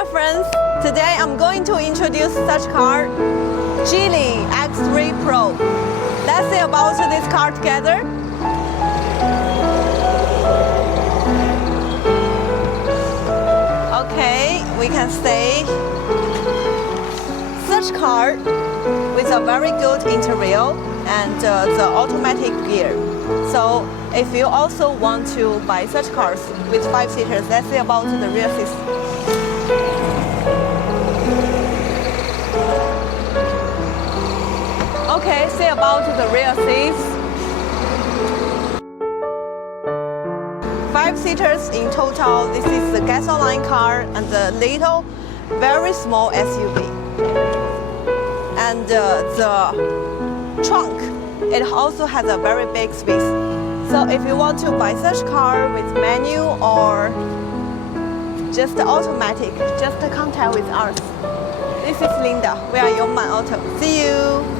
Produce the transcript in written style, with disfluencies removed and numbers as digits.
dear friends, today I'm going to introduce such car, Geely X3 Pro. Let's see about this car together. Okay, we can say such car with a very good interior and the automatic gear. So if you also want to buy such cars with 5 seaters, let's see about the rear seats. Okay, see about the rear seats. 5 seaters in total. This is the gasoline car and the little, very small SUV. And the trunk, it also has a very big space. So if you want to buy such car with manual or just automatic, just contact with us. This is Linda. We are Yongman Auto. See you.